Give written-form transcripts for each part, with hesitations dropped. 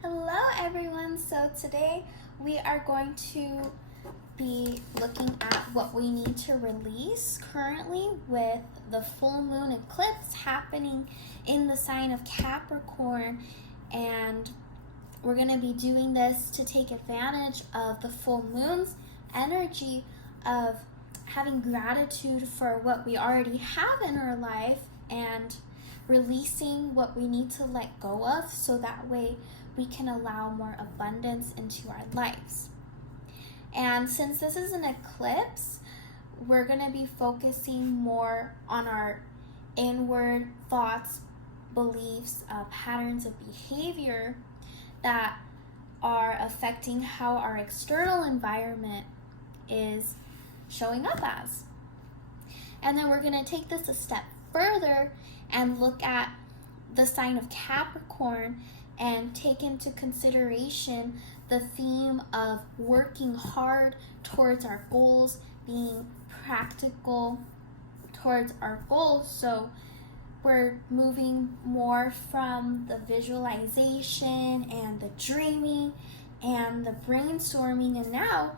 Hello everyone, so today we are going to be looking at what we need to release currently with the full moon eclipse happening in the sign of Capricorn, and we're going to be doing this to take advantage of the full moon's energy of having gratitude for what we already have in our life and releasing what we need to let go of so that way we can allow more abundance into our lives. And since this is an eclipse, we're going to be focusing more on our inward thoughts, beliefs, patterns of behavior that are affecting how our external environment is showing up as. And then we're going to take this a step further and look at the sign of Capricorn and take into consideration the theme of working hard towards our goals, being practical towards our goals. So we're moving more from the visualization and the dreaming and the brainstorming, and now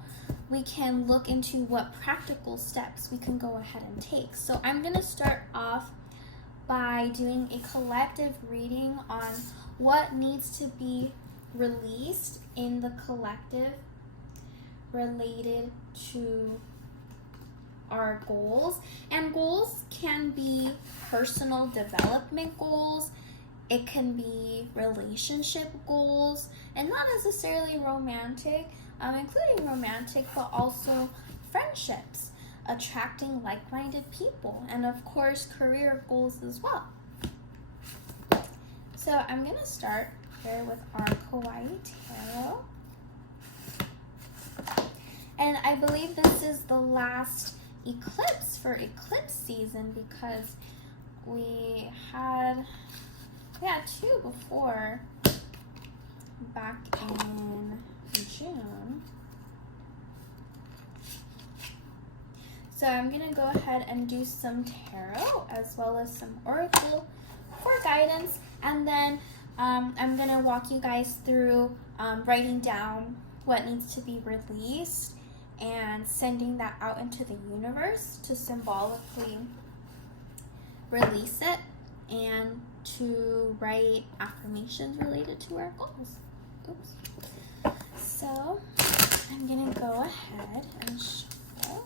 we can look into what practical steps we can go ahead and take. So I'm going to start off by doing a collective reading on what needs to be released in the collective related to our goals. And goals can be personal development goals, it can be relationship goals, and not necessarily romantic, including romantic, but also friendships, attracting like-minded people, and of course career goals as well. So I'm going to start here with our Kawaii Tarot. And I believe this is the last eclipse for eclipse season because we had two before back in June. So I'm going to go ahead and do some tarot as well as some oracle for guidance, and then I'm going to walk you guys through writing down what needs to be released and sending that out into the universe to symbolically release it and to write affirmations related to our goals. Oops. So I'm going to go ahead and shuffle.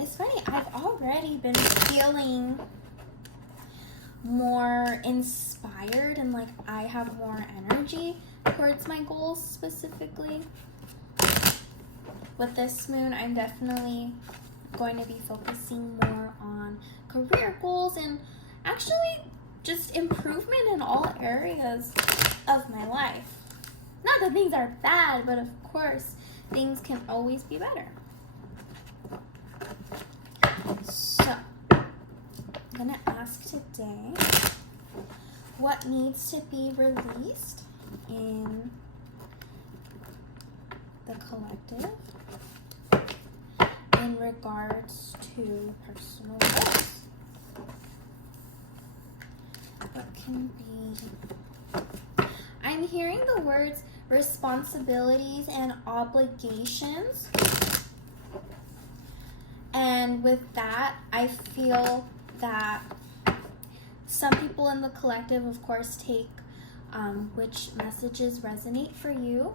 It's funny, I've already been feeling more inspired and like I have more energy towards my goals specifically. With this moon, I'm definitely going to be focusing more on career goals and actually just improvement in all areas of my life. Not that things are bad, but of course, things can always be better. So, I'm going to ask today what needs to be released in the collective in regards to personal goals. What can be? I'm hearing the words responsibilities and obligations. And with that, I feel that some people in the collective, of course, take which messages resonate for you.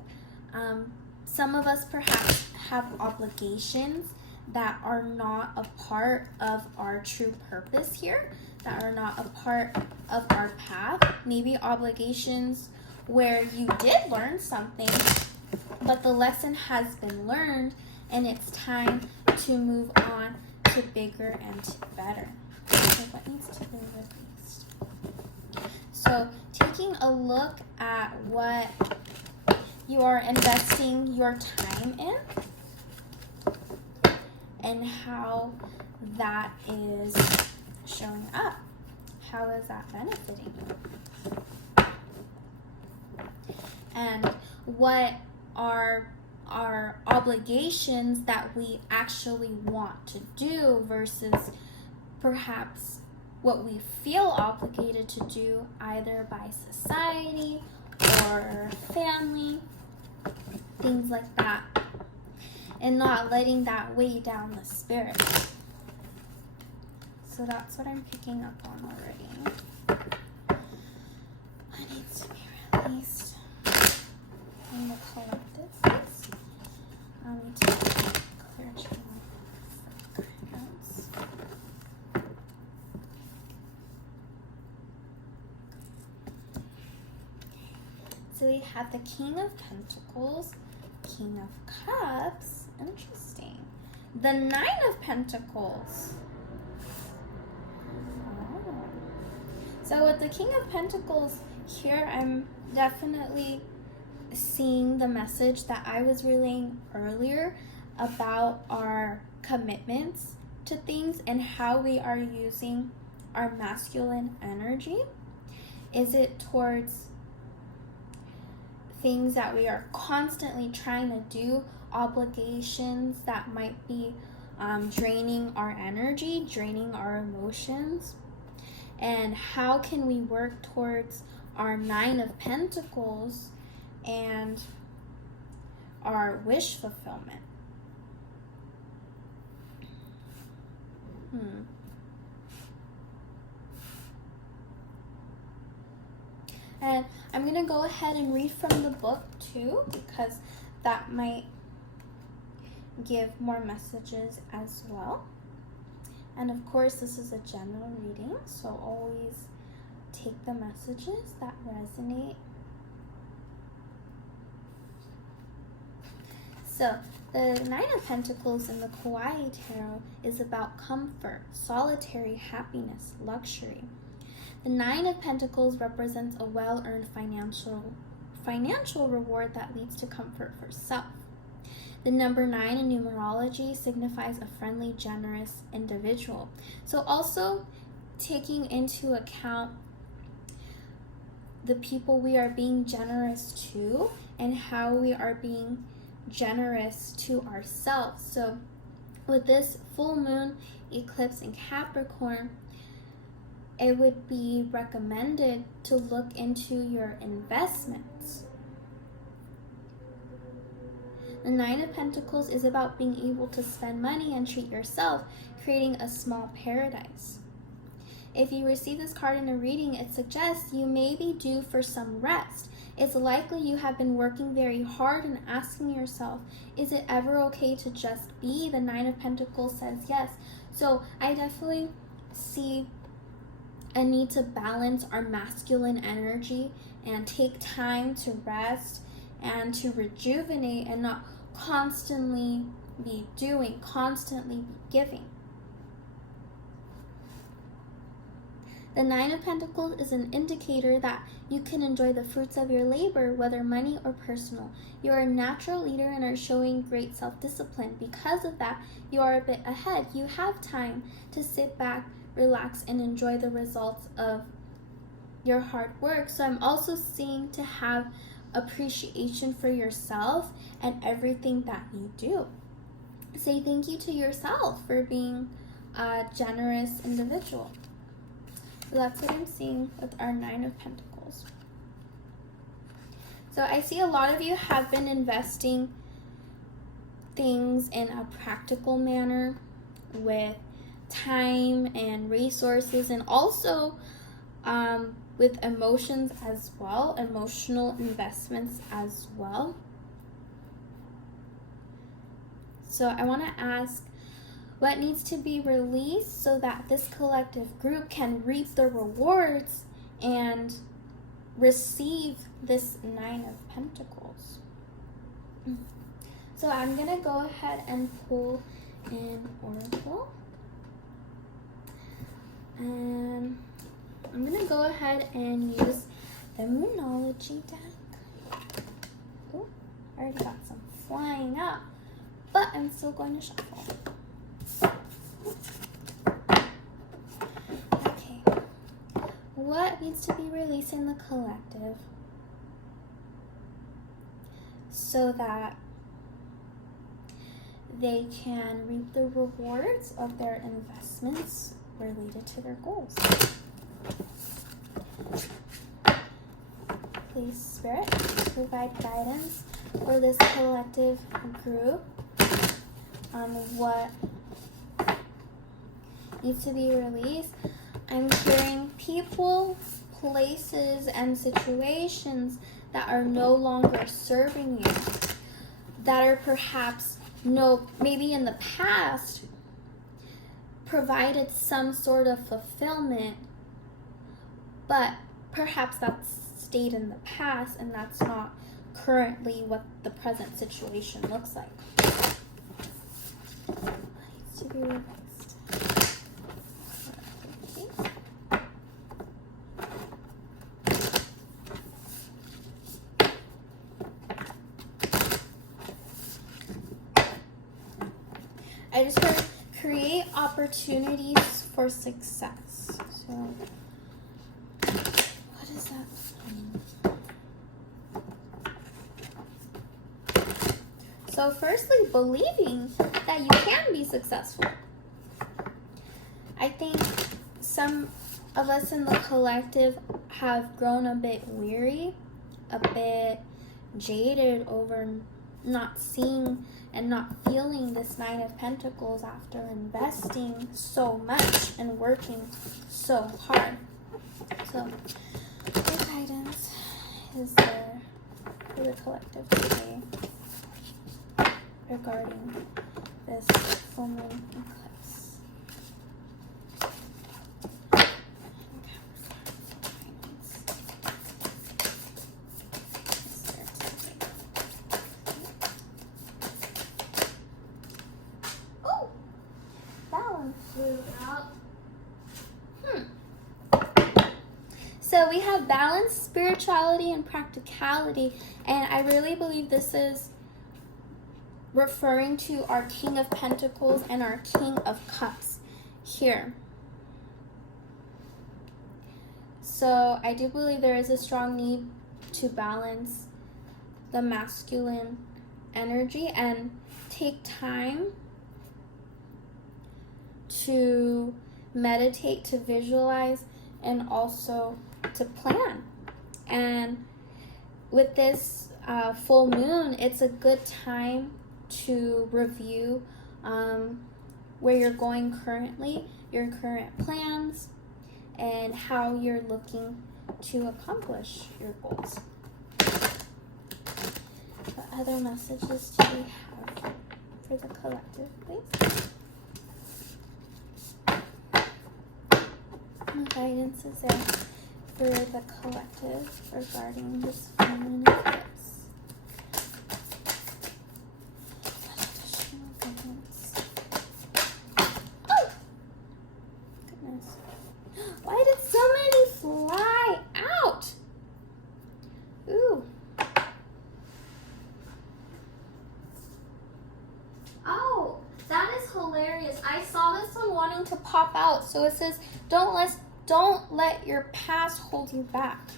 Some of us perhaps have obligations that are not a part of our true purpose here, that are not a part of our path. Maybe obligations where you did learn something, but the lesson has been learned and it's time to move on to bigger and to better. So what needs to be released? So taking a look at what you are investing your time in and how that is showing up. How is that benefiting you? And what are our obligations that we actually want to do versus perhaps what we feel obligated to do either by society or family, things like that, and not letting that weigh down the spirit. So that's what I'm picking up on already. What needs to be released in the collective, please? I'll need to clear channel for crowns. So we have the King of Pentacles, King of Cups, interesting. The Nine of Pentacles. Oh. So with the King of Pentacles here, I'm definitely seeing the message that I was relaying earlier about our commitments to things and how we are using our masculine energy. Is it towards things that we are constantly trying to do, obligations that might be draining our energy, draining our emotions? And how can we work towards our Nine of Pentacles and our wish fulfillment? And I'm going to go ahead and read from the book too, because that might give more messages as well. And of course, this is a general reading, so always take the messages that resonate. So, the Nine of Pentacles in the Kawaii Tarot is about comfort, solitary happiness, luxury. The Nine of Pentacles represents a well-earned financial reward that leads to comfort for self. The number 9 in numerology signifies a friendly, generous individual. So also taking into account the people we are being generous to and how we are being generous to ourselves. So with this full moon eclipse in Capricorn, it would be recommended to look into your investments. The Nine of Pentacles is about being able to spend money and treat yourself, creating a small paradise. If you receive this card in a reading, it suggests you may be due for some rest. It's likely you have been working very hard and asking yourself, is it ever okay to just be? The Nine of Pentacles says yes. So I definitely see a need to balance our masculine energy and take time to rest and to rejuvenate and not constantly be doing, constantly be giving. The Nine of Pentacles is an indicator that you can enjoy the fruits of your labor, whether money or personal. You are a natural leader and are showing great self-discipline. Because of that, you are a bit ahead. You have time to sit back, relax, and enjoy the results of your hard work. So I'm also seeing to have appreciation for yourself and everything that you do. Say thank you to yourself for being a generous individual. So that's what I'm seeing with our Nine of Pentacles. So I see a lot of you have been investing things in a practical manner with time and resources, and also with emotions as well, emotional investments as well. So I want to ask, what needs to be released so that this collective group can reap the rewards and receive this Nine of Pentacles? So I'm going to go ahead and pull an oracle. And I'm going to go ahead and use the Moonology deck. Oh, I already got some flying out, but I'm still going to shuffle. Okay, what needs to be released in the collective so that they can reap the rewards of their investments related to their goals. Please, Spirit, provide guidance for this collective group on what needs to be released. I'm hearing people, places, and situations that are no longer serving you, that are perhaps maybe in the past provided some sort of fulfillment, but perhaps that's stayed in the past and that's not currently what the present situation looks like. Needs to be released. I just heard create opportunities for success. So, what is that? So, firstly, believing that you can be successful. I think some of us in the collective have grown a bit weary, a bit jaded over not seeing and not feeling this Nine of Pentacles after investing so much and working so hard. So, what guidance is there for the collective today regarding this full moon eclipse? So we have balance, spirituality, and practicality, and I really believe this is referring to our King of Pentacles and our King of Cups here. So I do believe there is a strong need to balance the masculine energy and take time to meditate, to visualize, and also to plan. And with this full moon, it's a good time to review where you're going currently, your current plans, and how you're looking to accomplish your goals. What other messages do we have for the collective, please? What guidance is there for the collective regarding this full moon eclipse? Oh! Goodness. Why did so many fly out? Ooh. Oh, that is hilarious. I saw this one wanting to pop out. So it says, don't let your past hold you back.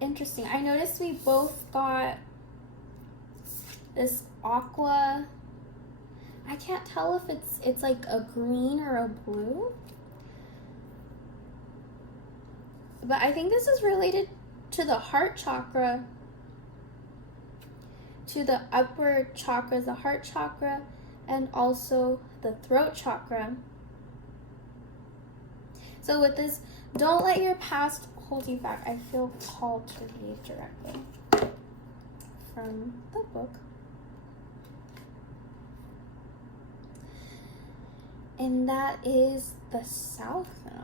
Interesting. I noticed we both got this aqua. I can't tell if it's like a green or a blue. But I think this is related to the heart chakra, to the upper chakras, the heart chakra, and also the throat chakra. So with this, don't let your past hold you back. I feel called to read directly from the book. And that is the South Node.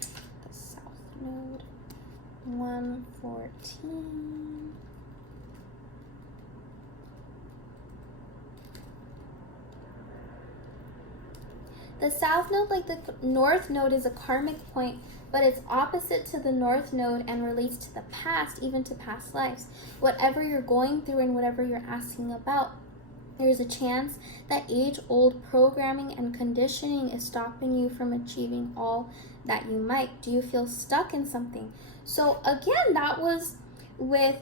The South Node, 114. The South Node, like the North Node, is a karmic point, but it's opposite to the North Node and relates to the past, even to past lives. Whatever you're going through and whatever you're asking about, there's a chance that age-old programming and conditioning is stopping you from achieving all that you might. Do you feel stuck in something? So again, that was with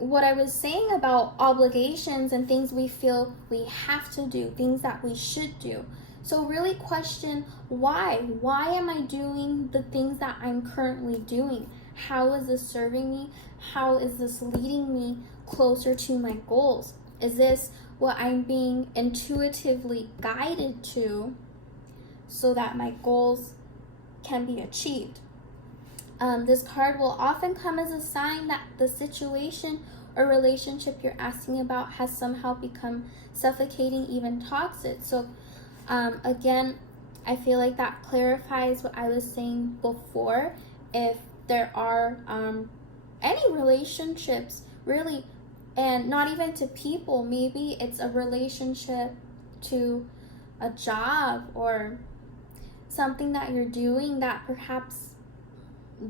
what I was saying about obligations and things we feel we have to do, things that we should do. So really question why. Why am I doing the things that I'm currently doing? How is this serving me? How is this leading me closer to my goals? Is this what I'm being intuitively guided to so that my goals can be achieved? This card will often come as a sign that the situation or relationship you're asking about has somehow become suffocating, even toxic. So again, I feel like that clarifies what I was saying before. If there are any relationships really, and not even to people, maybe it's a relationship to a job or something that you're doing that perhaps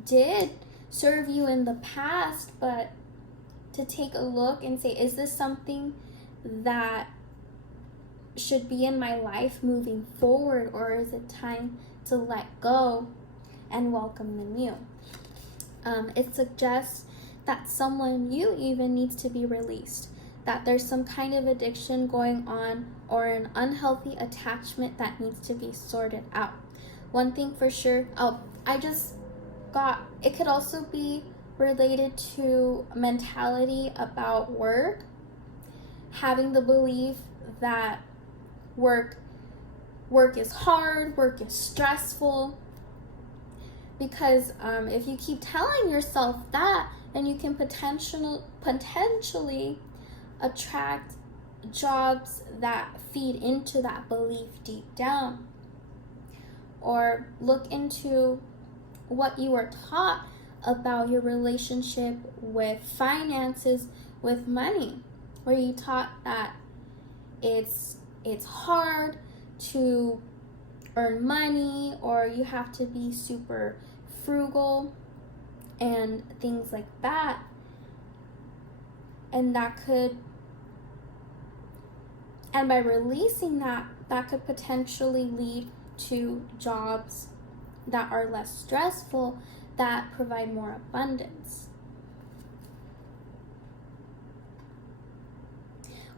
did serve you in the past, but to take a look and say, is this something that should be in my life moving forward, or is it time to let go and welcome the new? It suggests that someone new even needs to be released, that there's some kind of addiction going on or an unhealthy attachment that needs to be sorted out. One thing for sure, it could also be related to mentality about work, having the belief that work is hard, work is stressful, because if you keep telling yourself that, then you can potentially attract jobs that feed into that belief deep down. Or look into what you were taught about your relationship with finances, with money, where you taught that it's hard to earn money, or you have to be super frugal and things like that. And by releasing that could potentially lead to jobs that are less stressful, that provide more abundance.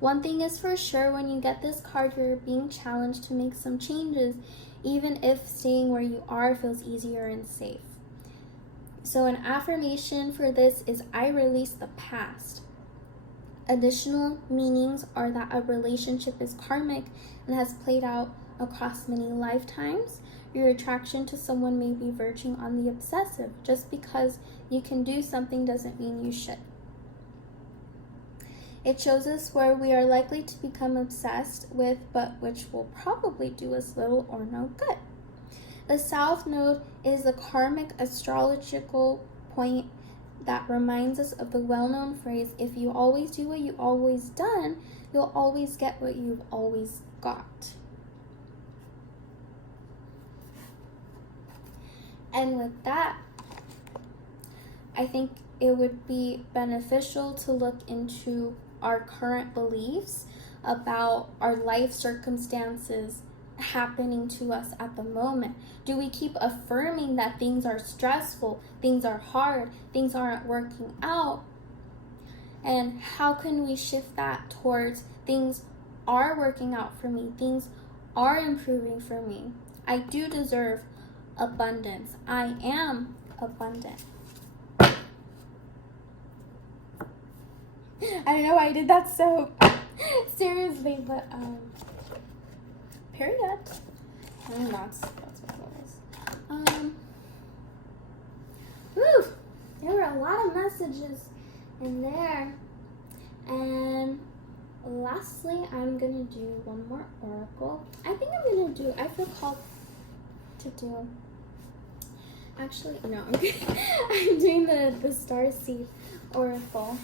One thing is for sure, when you get this card, you're being challenged to make some changes, even if staying where you are feels easier and safe. So an affirmation for this is, I release the past. Additional meanings are that a relationship is karmic and has played out across many lifetimes. Your attraction to someone may be verging on the obsessive. Just because you can do something doesn't mean you should. It shows us where we are likely to become obsessed with, but which will probably do us little or no good. The South Node is the karmic astrological point that reminds us of the well-known phrase, if you always do what you've always done, you'll always get what you've always got. And with that, I think it would be beneficial to look into our current beliefs about our life circumstances happening to us at the moment. Do we keep affirming that things are stressful, things are hard, things aren't working out? And how can we shift that towards things are working out for me, things are improving for me? I do deserve abundance. I am abundant. I don't know why I did that so seriously, but period. And that's what it is. Whew, there were a lot of messages in there. And lastly, I'm gonna do one more oracle. I feel called to do. Actually, no, I'm doing the Starseed oracle.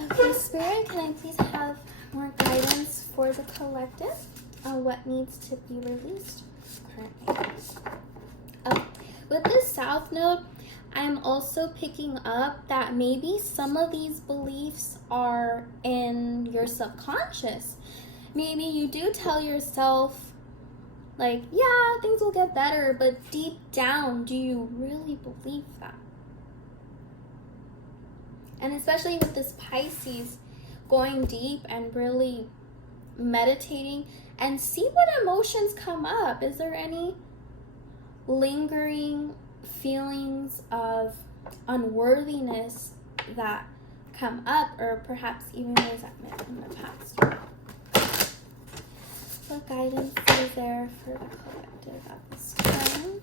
Okay, Spirit, can I please have more guidance for the collective on what needs to be released currently? Okay. With this South Node, I'm also picking up that maybe some of these beliefs are in your subconscious. Maybe you do tell yourself Like, yeah, things will get better, but deep down, do you really believe that? And especially with this Pisces, going deep and really meditating and see what emotions come up. Is there any lingering feelings of unworthiness that come up, or perhaps even those that met in the past? What guidance is there for the collective at this time?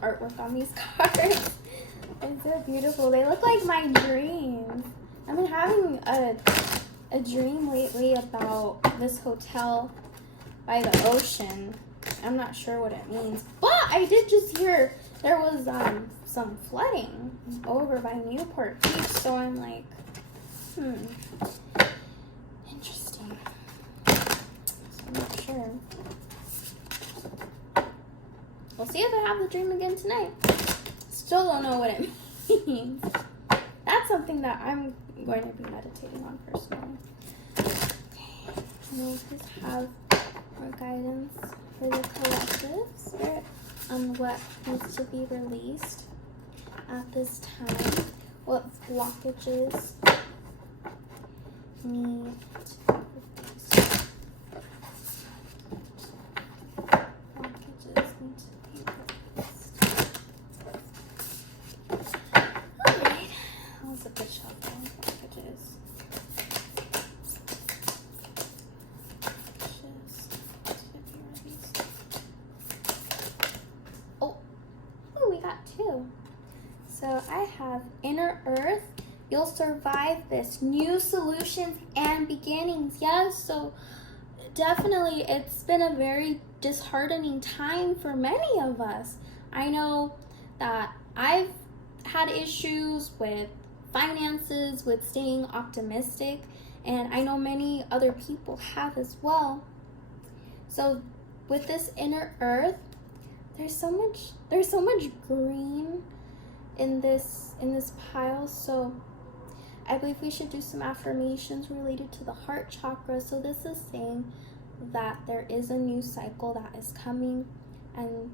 Artwork on these cards. It's so beautiful. They look like my dreams. I've been having a dream lately about this hotel by the ocean. I'm not sure what it means, but I did just hear there was some flooding over by Newport Beach, so I'm like, interesting. So I'm not sure. We'll see if I have the dream again tonight. Still don't know what it means. That's something that I'm going to be meditating on personally. Okay, we'll just have more guidance for the collective spirit on what needs to be released at this time. What blockages need to be released. So I have Inner Earth. You'll survive this. New solutions and beginnings. Yes, so definitely it's been a very disheartening time for many of us. I know that I've had issues with finances, with staying optimistic, and I know many other people have as well. So with this Inner Earth, there's so much green in this pile. So I believe we should do some affirmations related to the heart chakra. So this is saying that there is a new cycle that is coming, and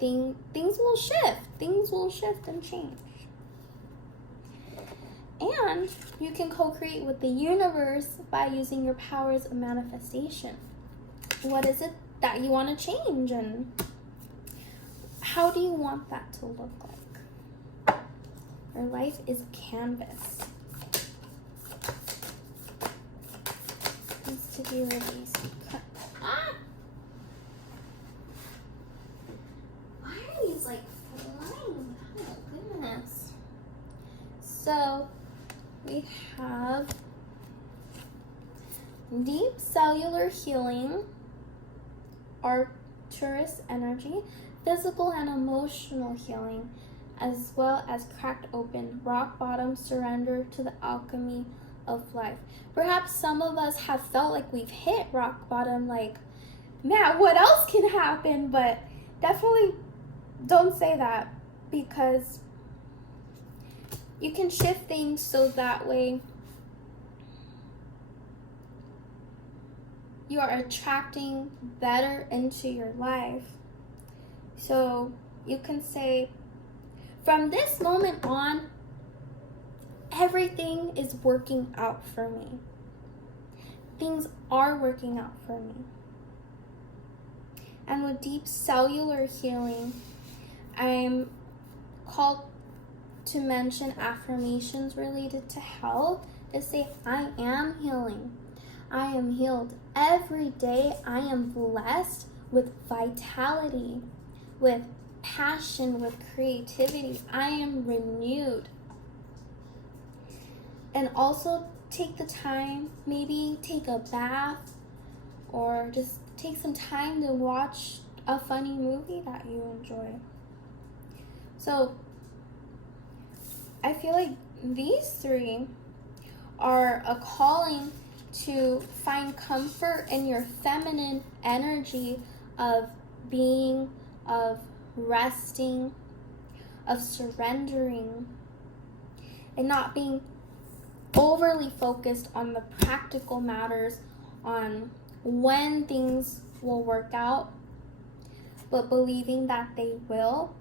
things will shift and change. And you can co-create with the universe by using your powers of manifestation. What is it that you want to change, and how do you want that to look like? Your life is a canvas. It needs to be released. Why are these like flying? Oh goodness. So we have deep cellular healing, Arcturus energy, physical and emotional healing, as well as cracked open, rock bottom, surrender to the alchemy of life. Perhaps some of us have felt like we've hit rock bottom, like, man, what else can happen? But definitely don't say that, because you can shift things so that way you are attracting better into your life. So you can say, from this moment on, everything is working out for me. Things are working out for me. And with deep cellular healing, I'm called to mention affirmations related to health, to say, I am healing. I am healed. Every day I am blessed with vitality, with passion, with creativity. I am renewed. And also take the time, maybe take a bath, or just take some time to watch a funny movie that you enjoy. So I feel like these three are a calling to find comfort in your feminine energy of being, of resting, of surrendering, and not being overly focused on the practical matters, on when things will work out, but believing that they will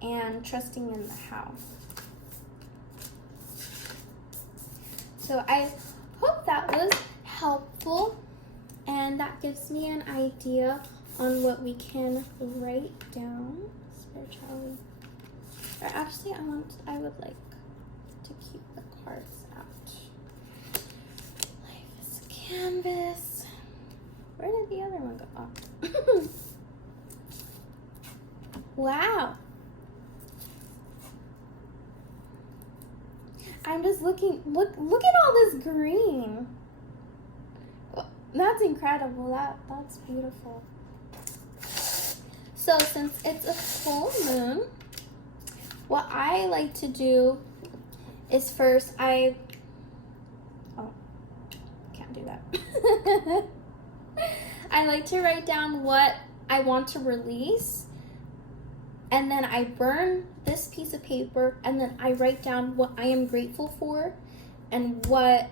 and trusting in the how. So I hope that was helpful, and that gives me an idea on what we can write down spirituality. Or actually, I would like to keep the cards out. Life is a canvas. Where did the other one go? Oh. Wow. I'm just looking, look at all this green. That's incredible. That's beautiful. So since it's a full moon, what I like to do is first can't do that. I like to write down what I want to release, and then I burn this piece of paper, and then I write down what I am grateful for and what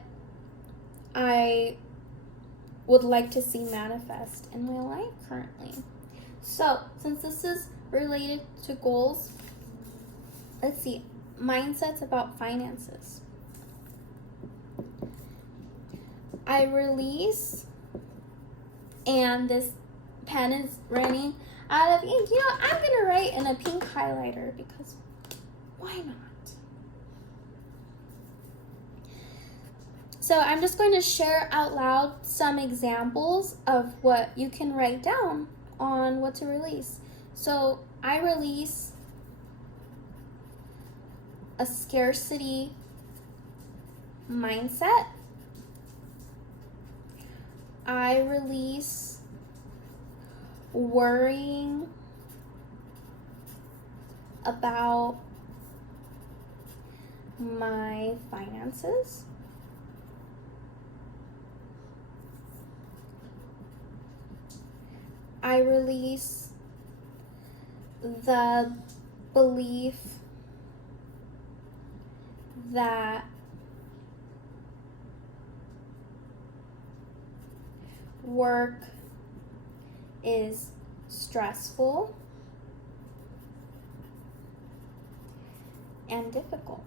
I would like to see manifest in my life currently. So since this is related to goals, let's see, mindsets about finances. I release, and this pen is running out of ink. You know, I'm going to write in a pink highlighter because why not? So I'm just going to share out loud some examples of what you can write down on what to release. So I release a scarcity mindset. I release worrying about my finances. I release the belief that work is stressful and difficult.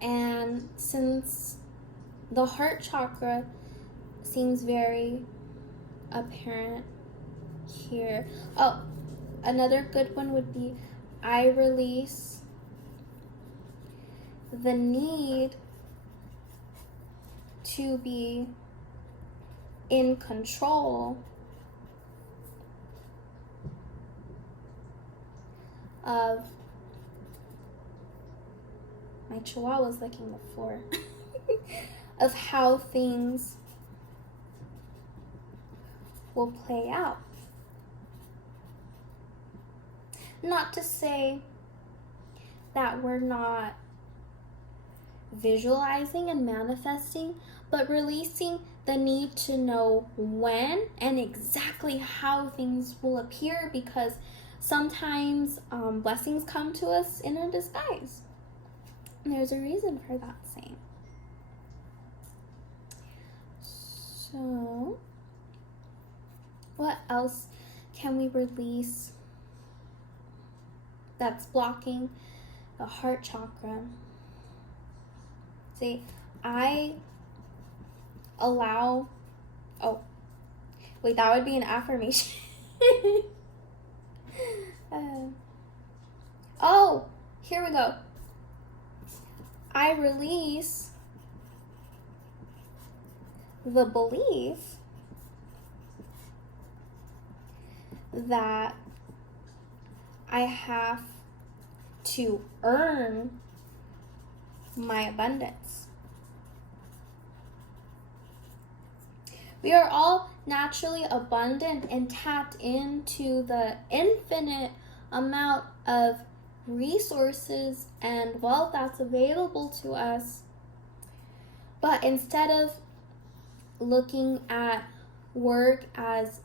And since the heart chakra seems very apparent here. Oh, another good one would be I release the need to be in control of my chihuahua's licking the floor of how things will play out. Not to say that we're not visualizing and manifesting, but releasing the need to know when and exactly how things will appear, because sometimes blessings come to us in a disguise. And there's a reason for that saying. So, what else can we release that's blocking the heart chakra? See, I allow, that would be an affirmation. Here we go. I release the belief that I have to earn my abundance. We are all naturally abundant and tapped into the infinite amount of resources and wealth that's available to us. But instead of looking at work as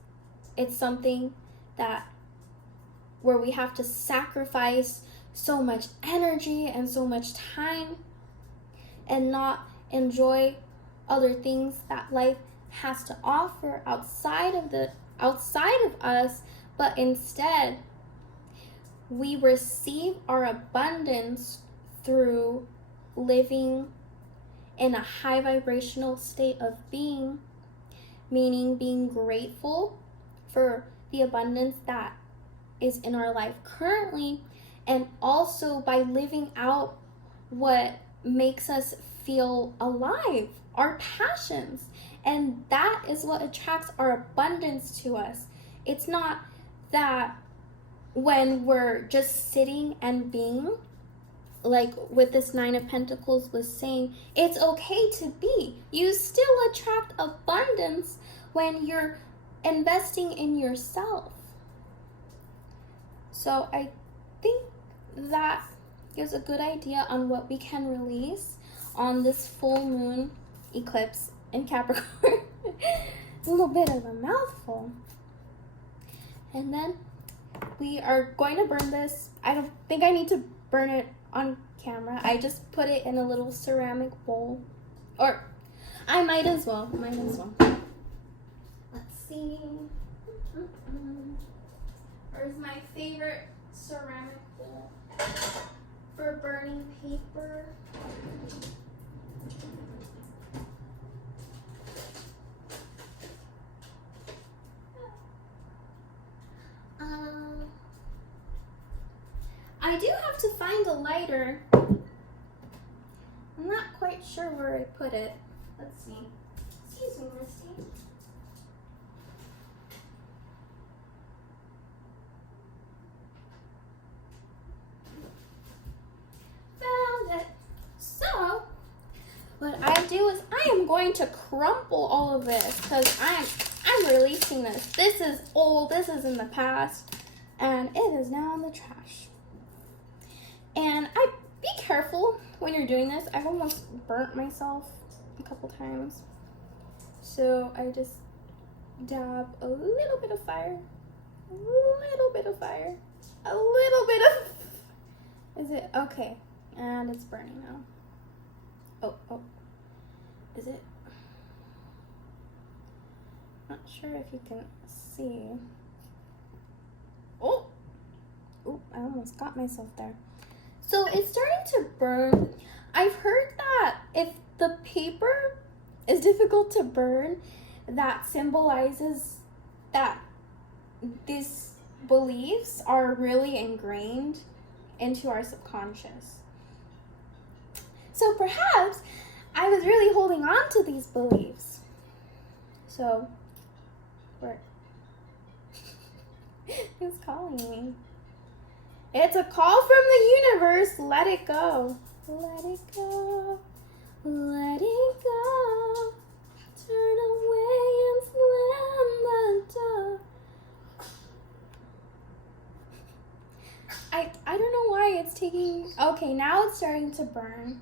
it's something that where we have to sacrifice so much energy and so much time and not enjoy other things that life has to offer outside of us, but instead we receive our abundance through living in a high vibrational state of being, meaning being grateful for the abundance that is in our life currently, and also by living out what makes us feel alive, our passions. And that is what attracts our abundance to us. It's not that when we're just sitting and being, like with this Nine of Pentacles was saying, it's okay to be. You still attract abundance when you're investing in yourself. So I think that gives a good idea on what we can release on this full moon eclipse in Capricorn. It's a little bit of a mouthful. And then we are going to burn this. I don't think I need to burn it on camera. I just put it in a little ceramic bowl. Or I might as well. Let's see. Where's my favorite ceramic bowl for burning paper? I do have to find a lighter. I'm not quite sure where I put it. Let's see. Excuse me, Misty. Found it. So, what I do is I am going to crumple all of this because I'm releasing this. This is old. This is in the past, and it is now in the trash. And be careful when you're doing this. I've almost burnt myself a couple times. So I just dab a little bit of fire. Is it okay? And it's burning now. Oh. Is it? Not sure if you can see. Oh, I almost got myself there. So it's starting to burn. I've heard that if the paper is difficult to burn, that symbolizes that these beliefs are really ingrained into our subconscious. So perhaps I was really holding on to these beliefs. So, who's calling me? It's a call from the universe. Let it go. Let it go. Let it go. Turn away and slam the door. I don't know why it's taking... Okay, now it's starting to burn.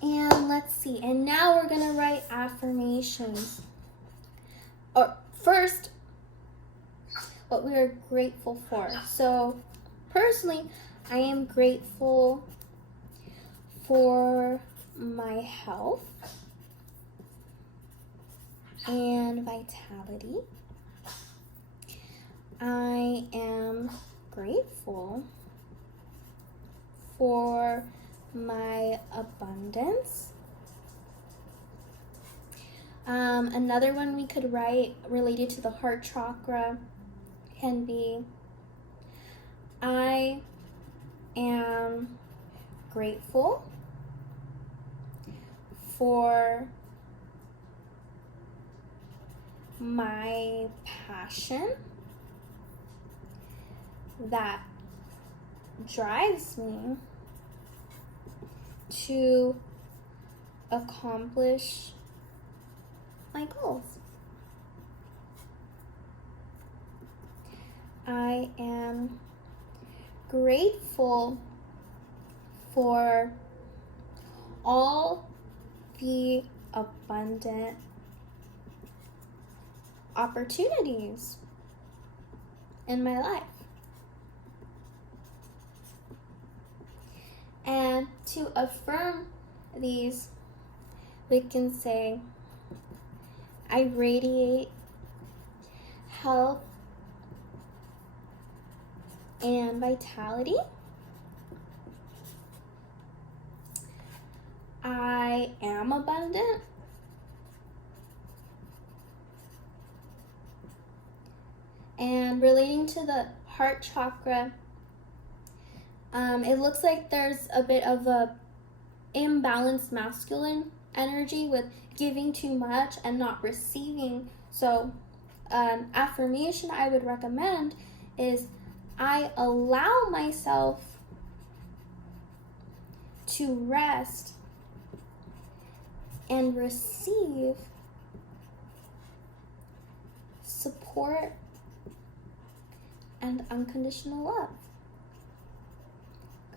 And let's see. And now we're going to write affirmations. First, what we are grateful for. So, personally, I am grateful for my health and vitality. I am grateful for my abundance. Another one we could write related to the heart chakra can be, I am grateful for my passion that drives me to accomplish my goals. I am grateful for all the abundant opportunities in my life. And to affirm these, we can say, I radiate health and vitality. I am abundant. And relating to the heart chakra, it looks like there's a bit of a imbalanced masculine energy with giving too much and not receiving. So an affirmation I would recommend is, I allow myself to rest and receive support and unconditional love.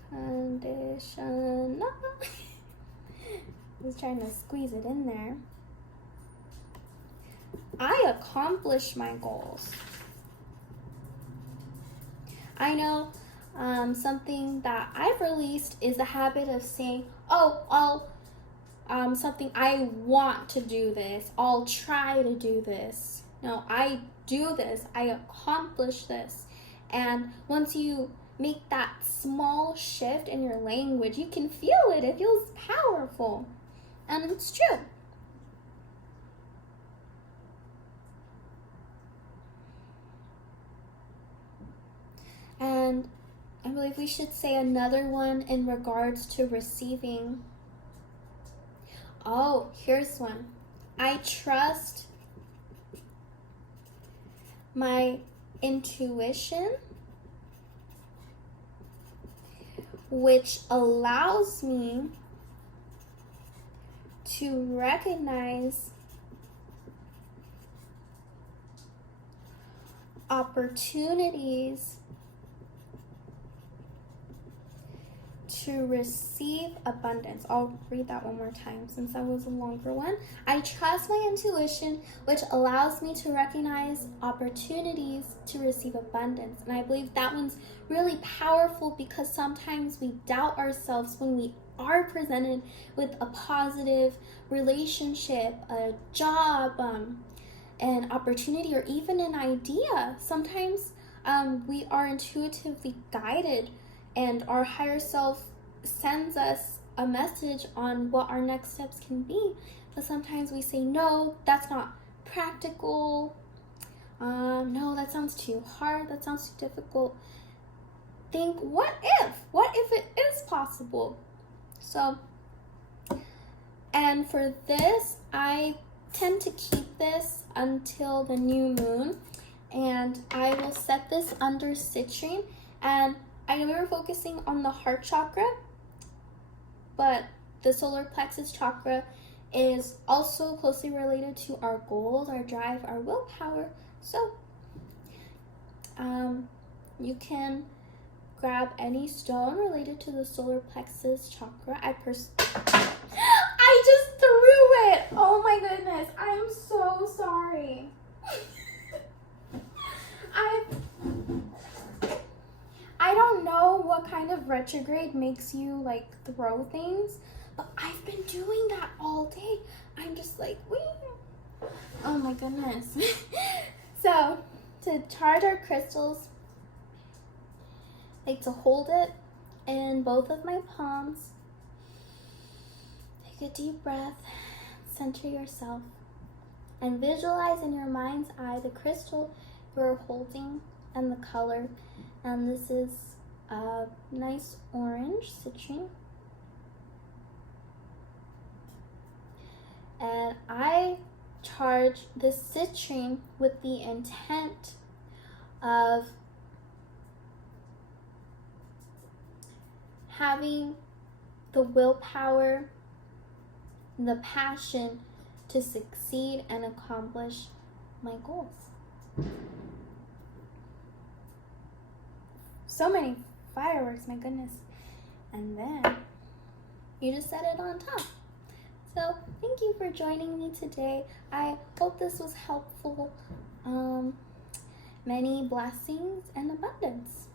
Conditional. I was trying to squeeze it in there. I accomplish my goals. I know something that I've released is the habit of saying, something, I want to do this. I'll try to do this. No, I do this. I accomplish this. And once you make that small shift in your language, you can feel it. It feels powerful. And it's true. And I believe we should say another one in regards to receiving. Oh, here's one. I trust my intuition, which allows me to recognize opportunities to receive abundance. I'll read that one more time since that was a longer one. I trust my intuition, which allows me to recognize opportunities to receive abundance. And I believe that one's really powerful because sometimes we doubt ourselves when we are presented with a positive relationship, a job, an opportunity, or even an idea. Sometimes we are intuitively guided and our higher self sends us a message on what our next steps can be. But sometimes we say, no, that's not practical. No, that sounds too hard. That sounds too difficult. Think, what if? What if it is possible? So, and for this, I tend to keep this until the new moon. And I will set this under citrine. And I know we were focusing on the heart chakra, but the solar plexus chakra is also closely related to our goals, our drive, our willpower. So you can grab any stone related to the solar plexus chakra. I just threw it. Oh my goodness. I'm so sorry. I don't know what kind of retrograde makes you like throw things, but I've been doing that all day. I'm just like, wee. Oh my goodness. So to charge our crystals, I like to hold it in both of my palms. Take a deep breath, center yourself, and visualize in your mind's eye the crystal you're holding and the color. And this is a nice orange citrine. And I charge this citrine with the intent of having the willpower, the passion to succeed and accomplish my goals. So many fireworks, my goodness. And then you just set it on top. So thank you for joining me today. I hope this was helpful. Many blessings and abundance.